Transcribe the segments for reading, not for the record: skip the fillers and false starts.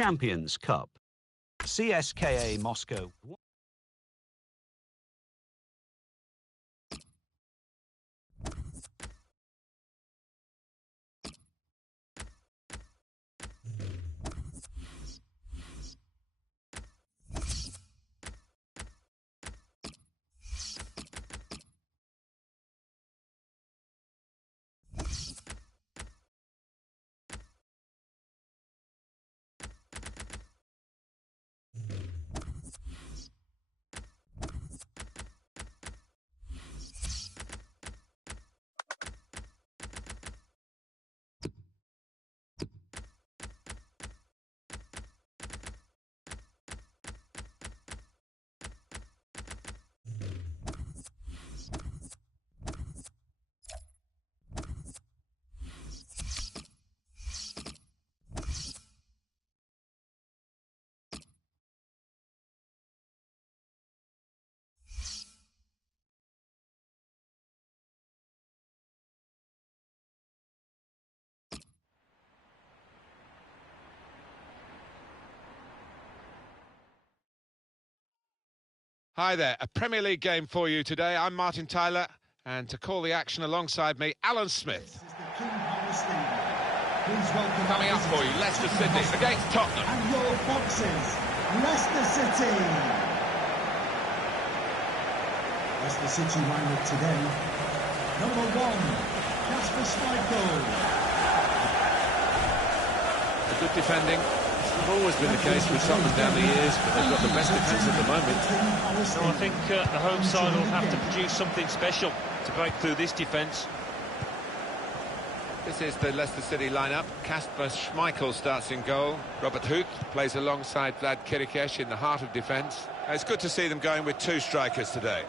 Champions Cup. CSKA Moscow. Hi there, a Premier League game for you today. I'm Martin Tyler, and to call the action alongside me, Alan Smith. Coming up for you, Leicester City against Tottenham. And your boxes, Leicester City. Leicester City wind up today. Number 1, Kasper Schmeichel. A good defending. It's always been the case with Tottenham down the years, but they've got the best defence at the moment. So I think the home side will have to produce something special to break through this defence. This is the Leicester City lineup. Kasper Schmeichel starts in goal. Robert Huth plays alongside Vlad Kirikesh in the heart of defence. It's good to see them going with 2 strikers today.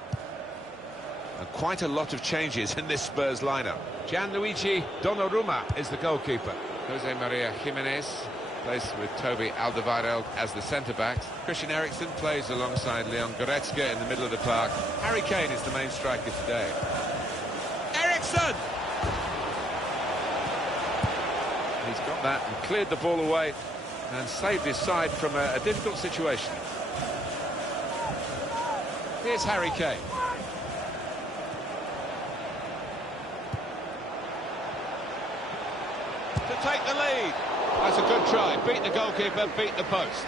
And quite a lot of changes in this Spurs lineup. Gianluigi Donnarumma is the goalkeeper. Jose Maria Jimenez plays with Toby Alderweireld as the centre-backs. Christian Eriksen plays alongside Leon Goretzka in the middle of the park. Harry Kane is the main striker today. Eriksen! He's got that and cleared the ball away and saved his side from a difficult situation. Here's Harry Kane. To take the lead. That's a good try. Beat the goalkeeper, beat the post.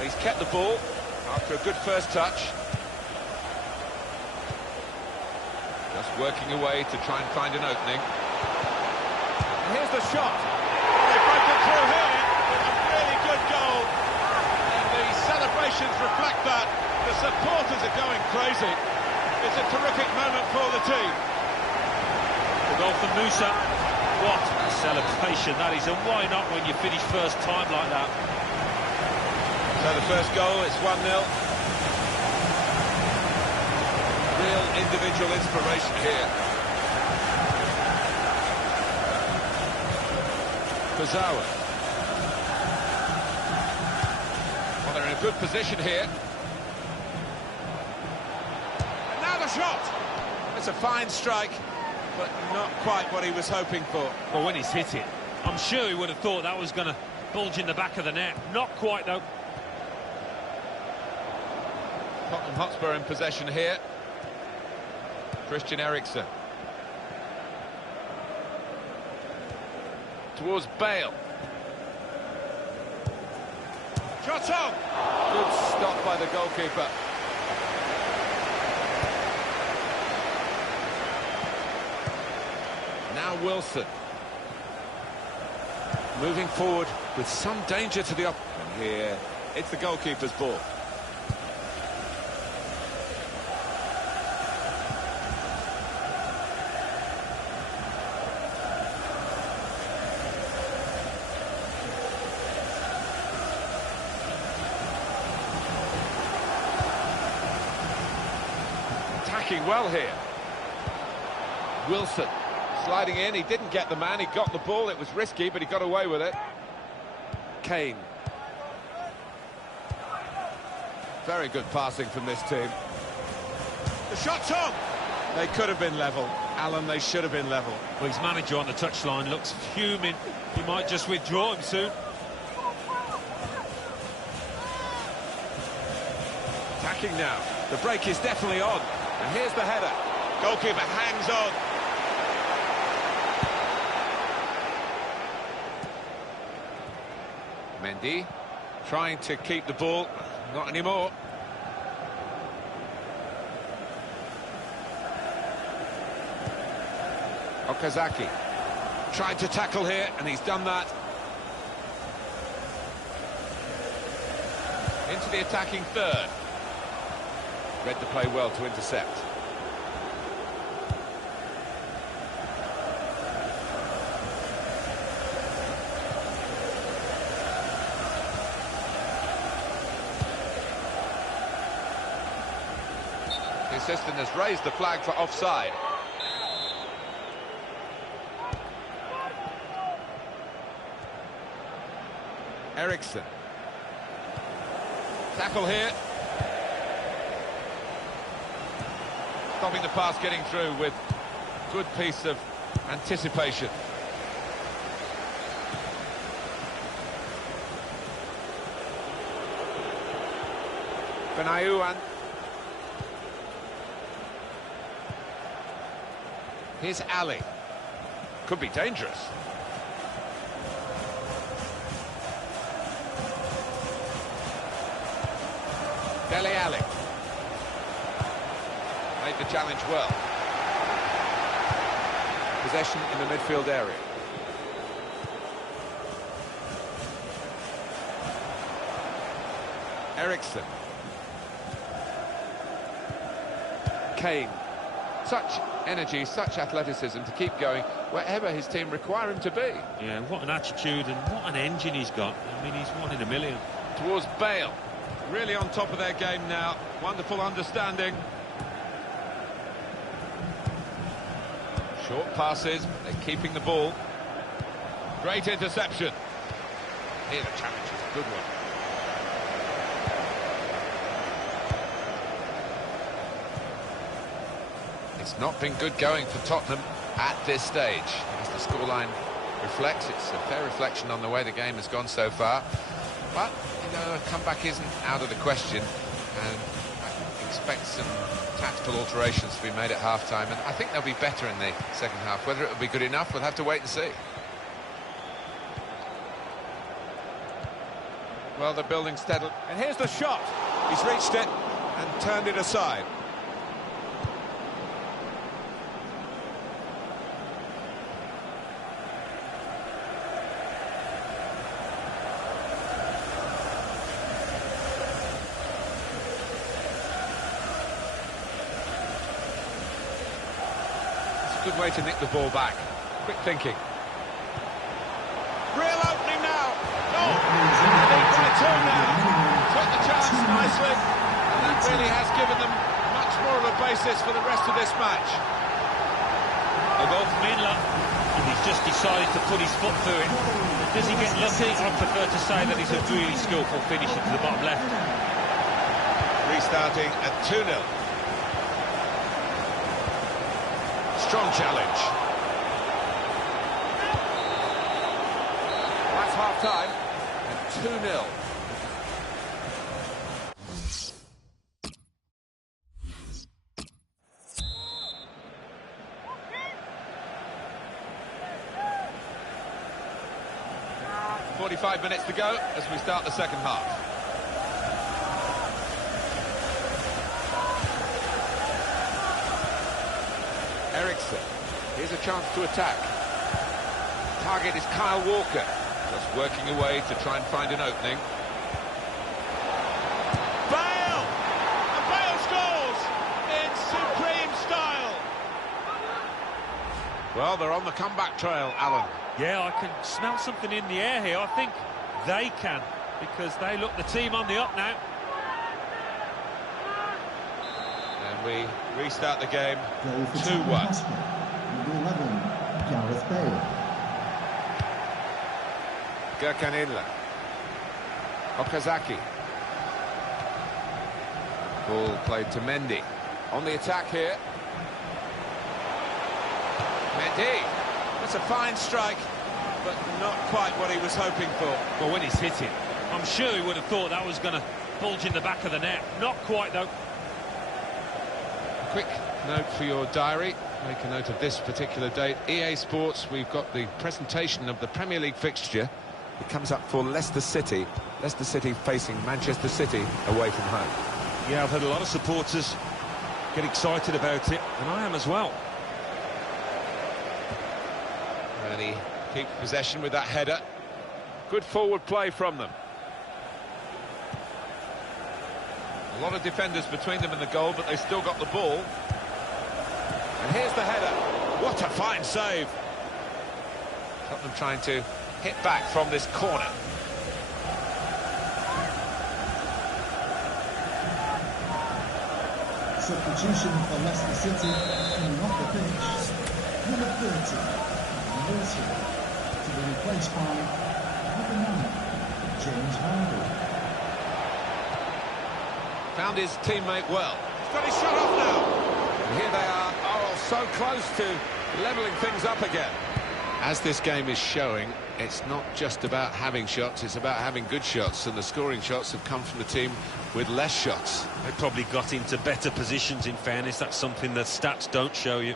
He's kept the ball after a good first touch. Just working away to try and find an opening. And here's the shot. They've broken through here. Goal, and the celebrations reflect that. The supporters are going crazy. It's a terrific moment for the team. The goal for Musa. What a celebration that is, and why not when you finish first time like that? So the first goal, it's 1-0. Real individual inspiration here. Kurzawa. They're in a good position here. And now the shot! It's a fine strike, but not quite what he was hoping for. Well, when he's hit it, I'm sure he would have thought that was going to bulge in the back of the net. Not quite, though. Tottenham Hotspur in possession here. Christian Eriksen. Towards Bale. Shot on! Good stop by the goalkeeper. Now Wilson. Moving forward with some danger to the opponent here. It's the goalkeeper's ball. Attacking well here. Wilson sliding in, he didn't get the man, he got the ball, it was risky, but he got away with it. Kane. Very good passing from this team. The shot's on! They could have been level. Alan, they should have been level. Well, his manager on the touchline looks fuming. He might just withdraw him soon. Attacking now. The break is definitely on. And here's the header. Goalkeeper hangs on. Mendy trying to keep the ball. Not anymore. Okazaki tried to tackle here, and he's done that. Into the attacking third. Read the play well to intercept. The assistant has raised the flag for offside. Eriksson. Tackle here. Stopping the pass getting through with good piece of anticipation. Benayoun. Here's Ali. Could be dangerous. Dele Alli. Made the challenge well. Possession in the midfield area. Eriksson. Kane. Such energy, such athleticism to keep going wherever his team require him to be. Yeah, what an attitude and what an engine he's got. I mean, he's one in a million. Towards Bale. Really on top of their game now. Wonderful understanding. Short passes, they're keeping the ball. Great interception. Here the challenge is a good one. It's not been good going for Tottenham at this stage. As the scoreline reflects, it's a fair reflection on the way the game has gone so far. But, you know, a comeback isn't out of the question, and I expect some tactical alterations to be made at half-time, and I think they'll be better in the second half. Whether it'll be good enough, we'll have to wait and see. Well, they're building steadily. And here's the shot. He's reached it and turned it aside. Good way to nick the ball back. Quick thinking. Real opening now. Oh, by two now. Took the chance nicely, and that really has given them much more of a basis for the rest of this match. A goal from Inla, and he's just decided to put his foot through it. Does he get lucky? I prefer to say that he's a really skillful finisher to the bottom left. Restarting at 2-0. Strong challenge. That's half-time and 2-0. "45 minutes to go as we start the second half. Eriksson, here's a chance to attack. Target is Kyle Walker, just working away to try and find an opening. Bale! And Bale scores in supreme style. Well, they're on the comeback trail, Alan. Yeah, I can smell something in the air here. I think they can, because they look the team on the up now. And we restart the game 2-1. Number 11, Gareth Bale. Gurkan Inla. Okazaki. Ball played to Mendy. On the attack here. Mendy. That's a fine strike, but not quite what he was hoping for. Well, when he's hit it, I'm sure he would have thought that was going to bulge in the back of the net. Not quite, though. Quick note for your diary. Make a note of this particular date. EA Sports, we've got the presentation of the Premier League fixture. It comes up for Leicester City. Leicester City facing Manchester City away from home. Yeah, I've had a lot of supporters get excited about it, and I am as well. And he keeps possession with that header. Good forward play from them. A lot of defenders between them and the goal, but they've still got the ball. And here's the header. What a fine save. Tottenham trying to hit back from this corner. Substitution for Leicester City coming off the pitch. Number 30, Wilson, to be replaced by number 9, James Vardy. Found his teammate well. He's got his shot off now. And here they are, so close to levelling things up again. As this game is showing, it's not just about having shots, it's about having good shots, and the scoring shots have come from the team with less shots. They probably got into better positions, in fairness. That's something that stats don't show you.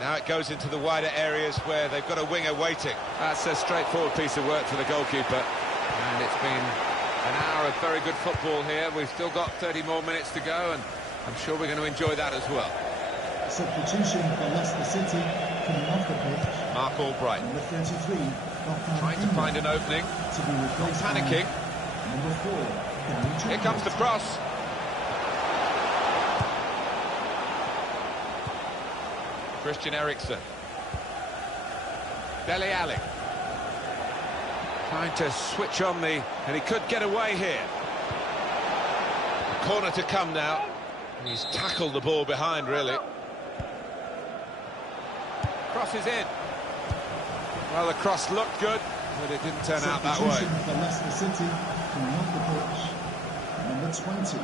Now it goes into the wider areas where they've got a winger waiting. That's a straightforward piece of work for the goalkeeper. And it's been an hour of very good football here. We've still got 30 more minutes to go, and I'm sure we're going to enjoy that as well. Substitution for Leicester City coming off the pitch. Mark Albright. Number 33, trying to find an opening. To be replaced not panicking. Number 4, here comes the cross. Christian Eriksen. Dele Alli. Trying to switch on and he could get away here. Corner to come now. He's tackled the ball behind, really. Crosses in. Well, the cross looked good, but it didn't turn out that way. For Leicester City coming off the pitch. Number 20,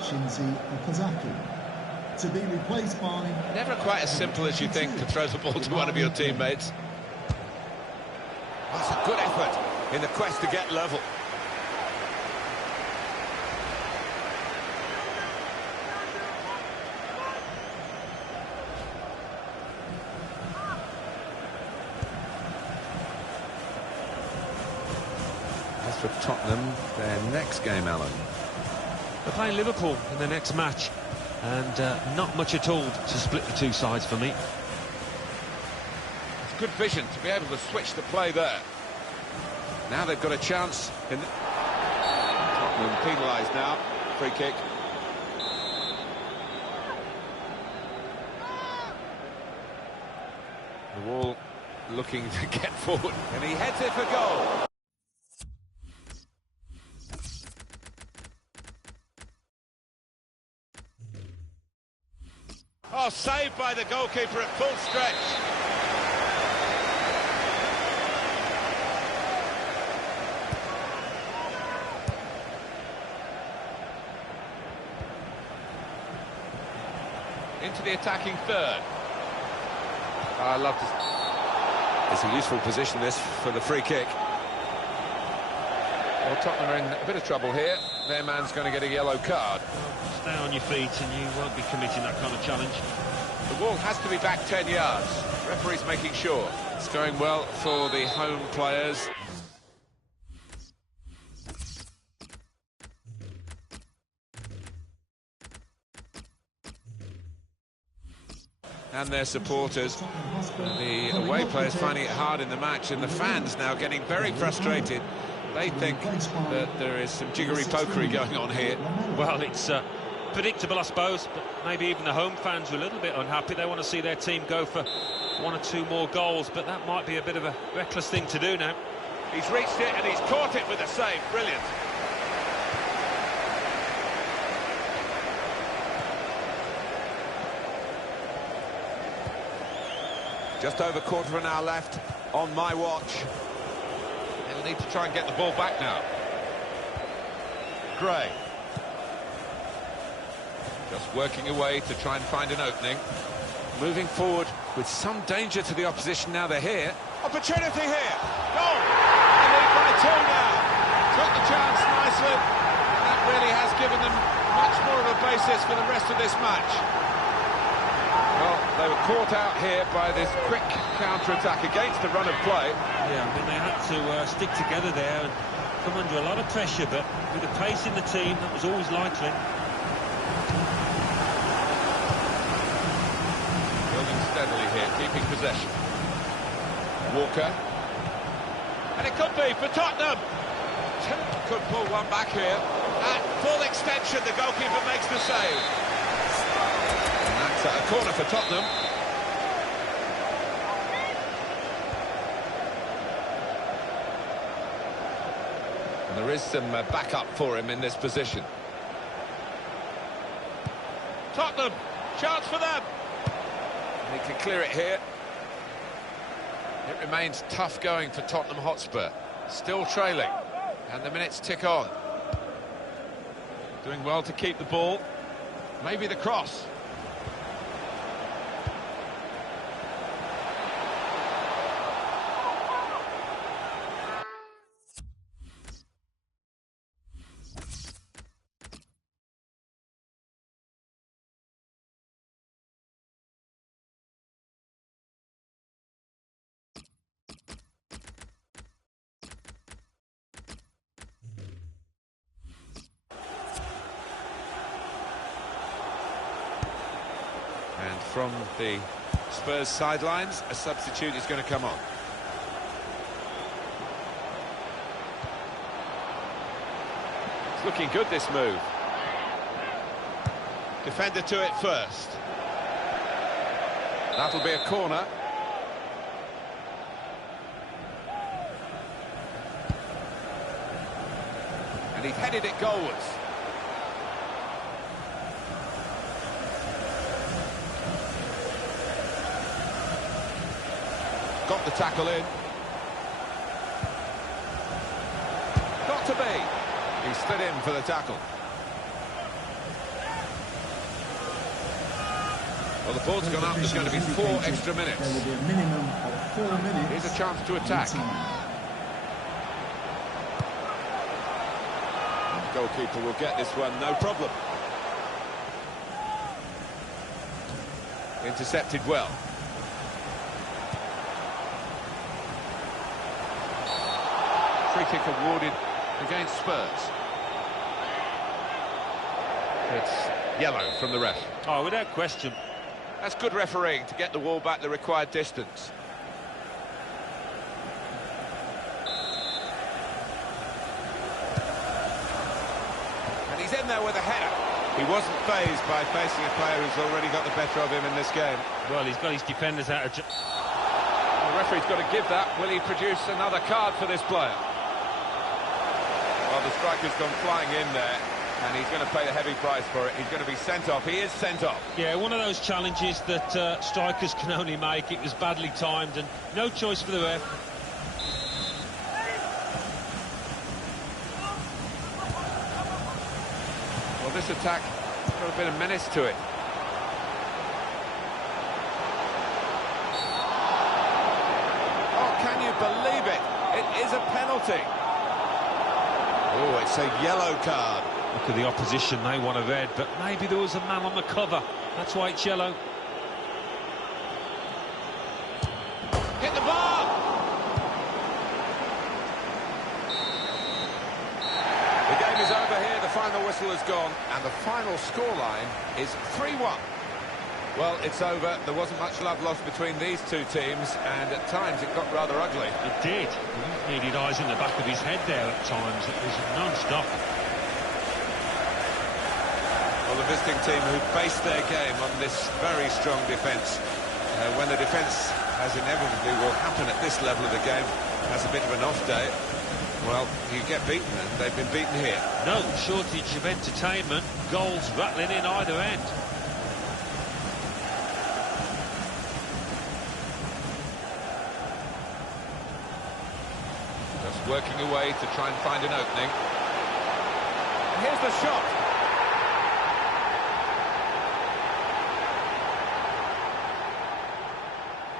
Shinji Okazaki. To be replaced by... Never quite as simple as you think to throw the ball to one of your teammates. That's a good effort in the quest to get level. As for Tottenham, their next game, Alan. They're playing Liverpool in their next match, and not much at all to split the two sides for me. It's good vision to be able to switch the play there. Now they've got a chance in the... Tottenham penalised now. Free kick. The Wall looking to get forward, and he heads it for goal. Oh, saved by the goalkeeper at full stretch. Into the attacking third. I love this. It's a useful position, this, for the free kick. Well, Tottenham are in a bit of trouble here. Their man's going to get a yellow card. Stay on your feet and you won't be committing that kind of challenge. The ball has to be back 10 yards. Referee's making sure. It's going well for the home players. And their supporters. The away players finding it hard in the match, and the fans now getting very frustrated. They think that there is some jiggery-pokery going on here. Well, it's predictable, I suppose, but maybe even the home fans are a little bit unhappy. They want to see their team go for one or two more goals, but that might be a bit of a reckless thing to do now. He's reached it and he's caught it with a save. Brilliant. Just over quarter of an hour left on my watch. They'll need to try and get the ball back now. Gray. Just working away to try and find an opening. Moving forward with some danger to the opposition now they're here. Opportunity here! Goal! They lead by 2 now. Took the chance nicely. That really has given them much more of a basis for the rest of this match. Well, they were caught out here by this quick counter-attack against the run of play. Yeah, I mean, they had to stick together there and come under a lot of pressure, but with the pace in the team, that was always likely. Building steadily here, keeping possession. Walker. And it could be for Tottenham. Could pull one back here. At full extension, the goalkeeper makes the save. And that's a corner for Tottenham. And there is some backup for him in this position. Tottenham, chance for them. And he can clear it here. It remains tough going for Tottenham Hotspur. Still trailing. And the minutes tick on. Doing well to keep the ball. Maybe the cross. And from the Spurs sidelines, a substitute is going to come on. It's looking good, this move. Defender to it first. That'll be a corner. And he headed it goalwards. Got the tackle in. Got to be. He stood in for the tackle. Well, the ball's gone up. There's going to be 4 extra minutes. There will be a minimum of 4 minutes. Here's a chance to attack. And the goalkeeper will get this one, no problem. Intercepted well. Free kick awarded against Spurs. It's yellow from the ref. Oh, without question. That's good refereeing to get the ball back the required distance. And he's in there with a header. He wasn't fazed by facing a player who's already got the better of him in this game. Well, he's got his defenders out of... The referee's got to give that. Will he produce another card for this player? Well, the striker's gone flying in there, and he's going to pay a heavy price for it. He's going to be sent off. He is sent off. Yeah, one of those challenges that strikers can only make. It was badly timed, and no choice for the ref. Well, this attack has got a bit of menace to it. Oh, can you believe it? It is a penalty. Oh, it's a yellow card. Look at the opposition, they want a red, but maybe there was a man on the cover. That's why it's yellow. Hit the bar! The game is over here, the final whistle has gone, and the final scoreline is 3-1. Well, it's over. There wasn't much love lost between these two teams, and at times it got rather ugly. It did. He needed eyes in the back of his head there at times. It was non-stop. Well, the visiting team who based their game on this very strong defence. When the defence, as inevitably will happen at this level of the game, has a bit of an off day, well, you get beaten, and they've been beaten here. No shortage of entertainment. Goals rattling in either end. Just working away to try and find an opening. Here's the shot.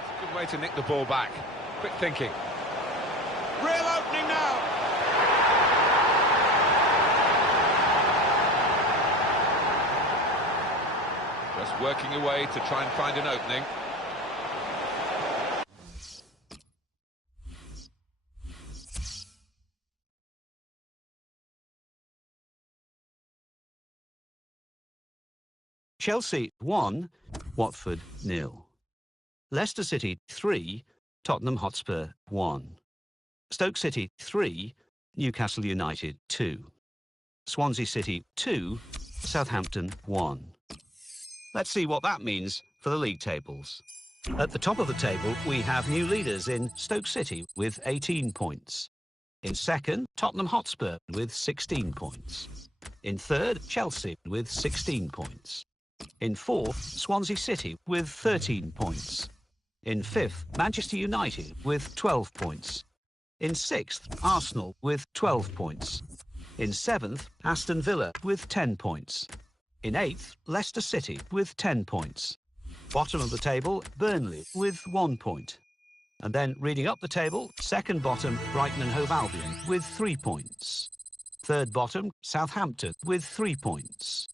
It's a good way to nick the ball back. Quick thinking. Real opening now. Just working away to try and find an opening. Chelsea 1, Watford 0. Leicester City 3, Tottenham Hotspur 1. Stoke City 3, Newcastle United 2. Swansea City 2, Southampton 1. Let's see what that means for the league tables. At the top of the table, we have new leaders in Stoke City with 18 points. In second, Tottenham Hotspur with 16 points. In third, Chelsea with 16 points. In fourth, Swansea City with 13 points. In fifth, Manchester United with 12 points. In sixth, Arsenal with 12 points. In seventh, Aston Villa with 10 points. In eighth, Leicester City with 10 points. Bottom of the table, Burnley with 1 point. And then reading up the table, second bottom, Brighton and Hove Albion with 3 points. Third bottom, Southampton with 3 points.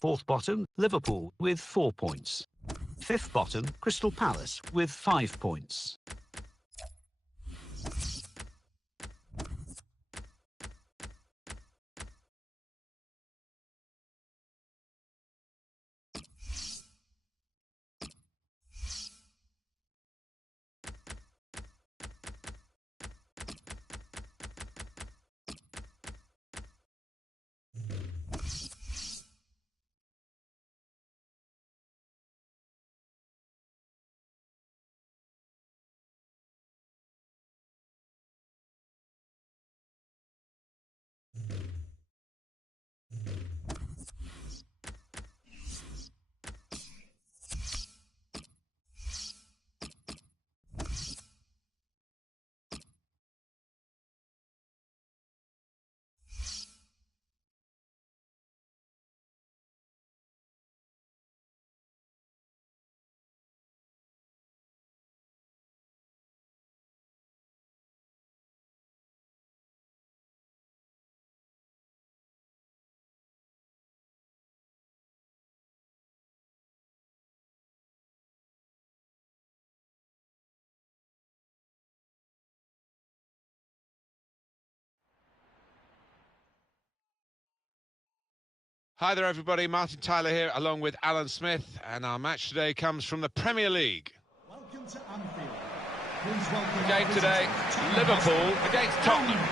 Fourth bottom, Liverpool with 4 points. Fifth bottom, Crystal Palace with 5 points. Hi there everybody, Martin Tyler here along with Alan Smith, and our match today comes from the Premier League. Welcome to Anfield. Please welcome The game today, Liverpool against Tottenham.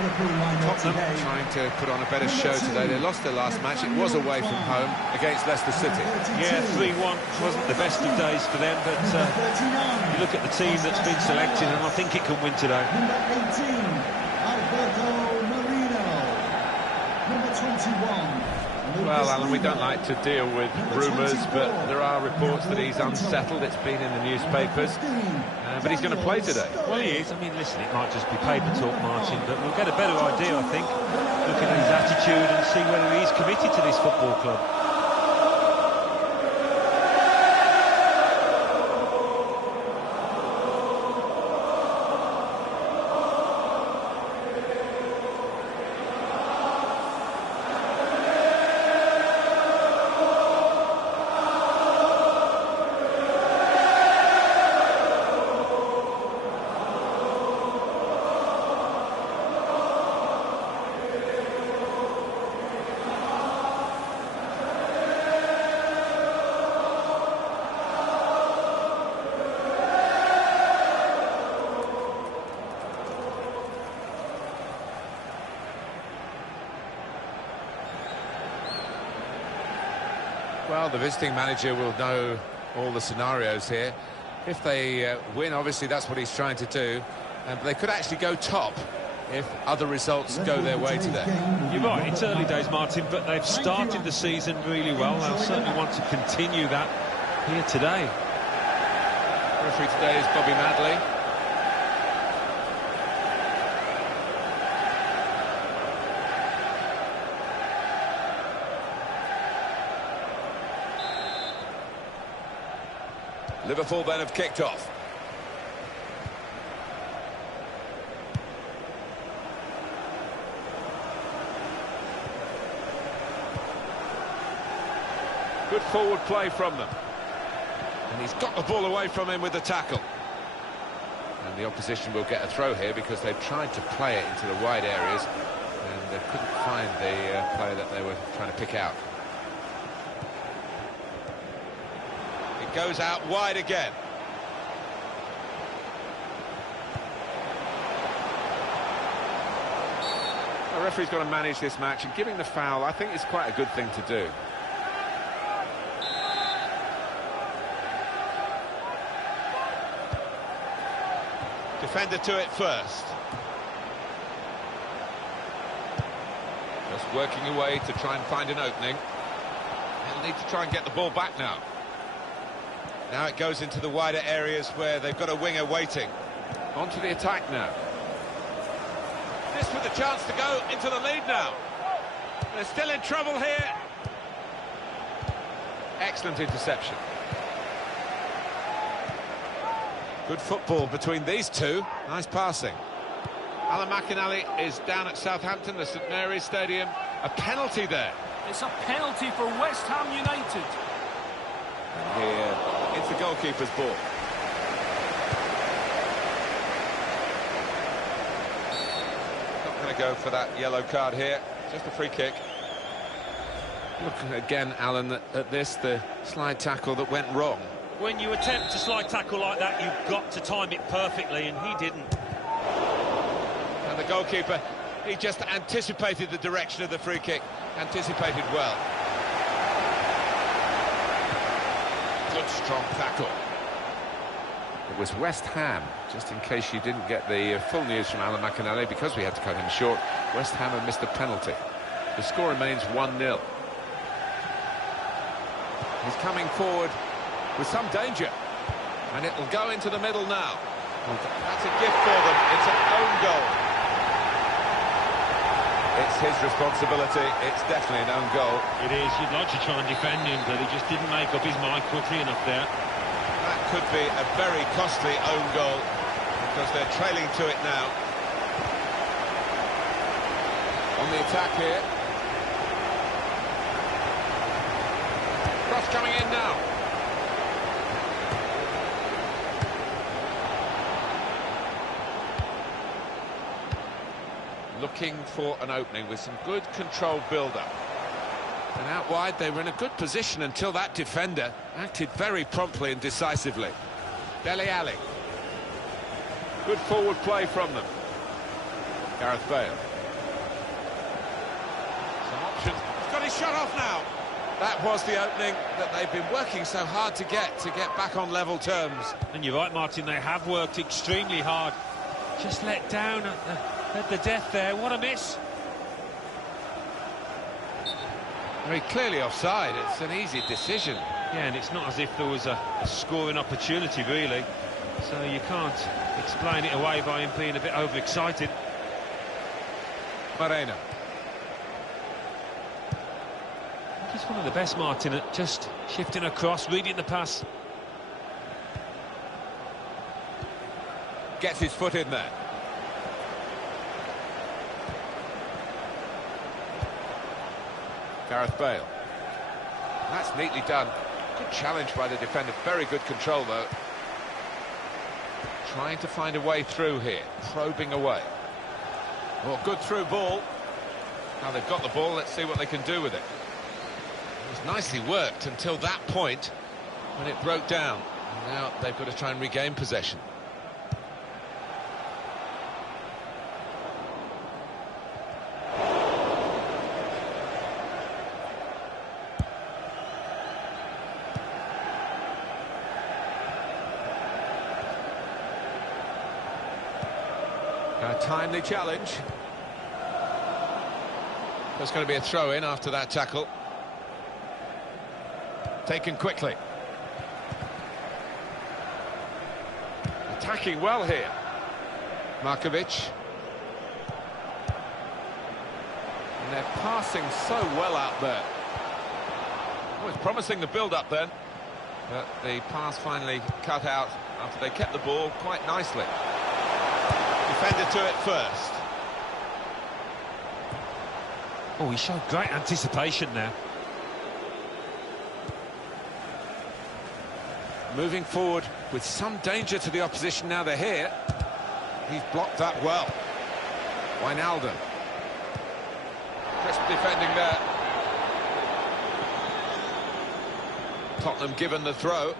Liverpool line up Tottenham today. trying to put on a better show today. They lost their last match. It was away from home against Leicester City. Yeah, 3-1 wasn't the best of days for them, but you look at the team that's been selected and I think it can win today. Number 18, Alberto Moreno. Number 21. Well, Alan, we don't like to deal with rumours, but there are reports that he's unsettled. It's been in the newspapers, but he's going to play today. Well, he is. I mean, listen, it might just be paper talk, Martin, but we'll get a better idea, I think, looking at his attitude and see whether he's committed to this football club. Well, the visiting manager will know all the scenarios here. If they win, obviously that's what he's trying to do. But they could actually go top if other results go their way today. You're right, it's early days, Martin, but they've started the season really well. They'll certainly want to continue that here today. Referee today is Bobby Madley. Liverpool then have kicked off. Good forward play from them. And he's got the ball away from him with the tackle. And the opposition will get a throw here because they've tried to play it into the wide areas and they couldn't find the player that they were trying to pick out. It goes out wide again. The referee's got to manage this match, and giving the foul, I think, is quite a good thing to do. Defender to it first. Just working away to try and find an opening. He'll need to try and get the ball back now. Now it goes into the wider areas where they've got a winger waiting. On to the attack now. This with the chance to go into the lead now. They're still in trouble here. Excellent interception. Good football between these two. Nice passing. Alan McInally is down at Southampton, the St Mary's Stadium. A penalty there. It's a penalty for West Ham United. And here, it's the goalkeeper's ball. Not going to go for that yellow card here. Just a free kick. Look again, Alan, at this, the slide tackle that went wrong. When you attempt a slide tackle like that, you've got to time it perfectly, and he didn't. And the goalkeeper, he just anticipated the direction of the free kick, anticipated well. Good strong tackle. It was West Ham, just in case you didn't get the full news from Alan McInally, because we had to cut him short. West Ham have missed a penalty. The score remains 1-0. He's coming forward with some danger, and it'll go into the middle now. That's a gift for them. It's an own goal. It's his responsibility. It's definitely an own goal. It is. You'd like to try and defend him, but he just didn't make up his mind quickly enough there. That could be a very costly own goal, because they're trailing to it now. On the attack here. Cross coming in now. Looking for an opening with some good controlled build-up. And out wide, they were in a good position until that defender acted very promptly and decisively. Dele Alli. Good forward play from them. Gareth Bale. Some options. He's got his shot off now. That was the opening that they've been working so hard to get back on level terms. And you're right, Martin, they have worked extremely hard. Just let down at the death there. What a miss. Very clearly offside. It's an easy decision. Yeah, and it's not as if there was a scoring opportunity, really. So you can't explain it away by him being a bit overexcited. Moreno. He's one of the best, Martin, at just shifting across, reading the pass. Gets his foot in there. Gareth Bale. That's neatly done. Good challenge by the defender. Very good control, though. Trying to find a way through here. Probing away. Well, good through ball. Now they've got the ball. Let's see what they can do with it. It was nicely worked until that point when it broke down. And now they've got to try and regain possession. A timely challenge. There's going to be a throw-in after that tackle. Taken quickly. Attacking well here. Markovic. And they're passing so well out there. Oh, it's promising the build-up then. But the pass finally cut out after they kept the ball quite nicely. Defender to it first. Oh, he showed great anticipation there. Moving forward with some danger to the opposition now they're here. He's blocked that well. Wijnaldum. Crisp defending there. Tottenham given the throw.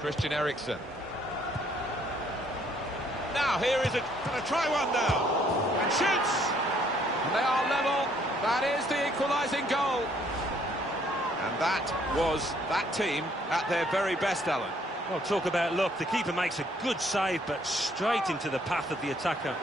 Christian Eriksen. Now here is going to try one now. And shoots! And they are level. That is the equalising goal. And that was that team at their very best, Alan. Well, talk about luck. The keeper makes a good save, but straight into the path of the attacker.